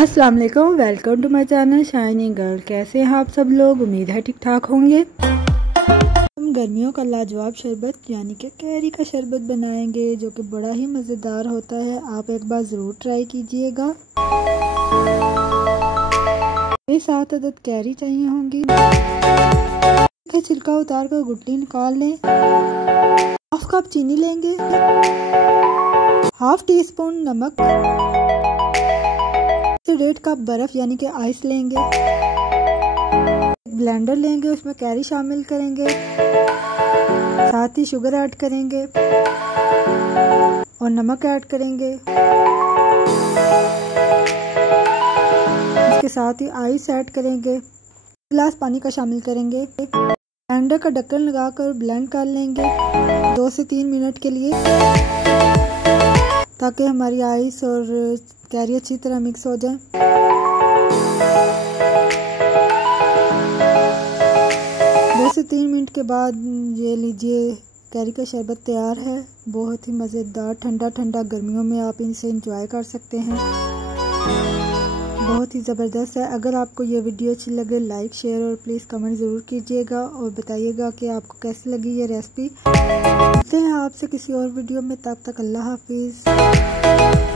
अस्सलाम वालेकुम, welcome to my channel shining girl. कैसे हैं आप सब लोग? उम्मीद है ठीक ठाक होंगे। हम गर्मियों का लाजवाब शरबत यानी कि कैरी का शरबत बनाएंगे जो कि बड़ा ही मज़ेदार होता है। आप एक बार ज़रूर ट्राई कीजिएगा। ये 7 अदद कैरी चाहिए होंगी। छिलका उतार कर गुठली निकाल लें। हाफ कप चीनी लेंगे, हाफ टी स्पून नमक, 1.5 कप बर्फ यानी कि आइस लेंगे। ब्लेंडर लेंगे, उसमें कैरी शामिल करेंगे, साथ ही शुगर ऐड करेंगे और नमक ऐड करेंगे। इसके साथ ही आइस ऐड करेंगे, गिलास पानी का शामिल करेंगे। ब्लेंडर का ढक्कन लगाकर ब्लेंड कर लेंगे 2 से 3 मिनट के लिए, ताकि हमारी आइस और कैरी अच्छी तरह मिक्स हो जाए। 2 से 3 मिनट के बाद ये लीजिए, कैरी का शरबत तैयार है। बहुत ही मज़ेदार, ठंडा ठंडा गर्मियों में आप इनसे इंजॉय कर सकते हैं। बहुत ही ज़बरदस्त है। अगर आपको ये वीडियो अच्छी लगे, लाइक शेयर और प्लीज़ कमेंट ज़रूर कीजिएगा और बताइएगा कि आपको कैसी लगी ये रेसिपी। मिलते हैं आपसे किसी और वीडियो में, तब तक अल्लाह हाफिज़।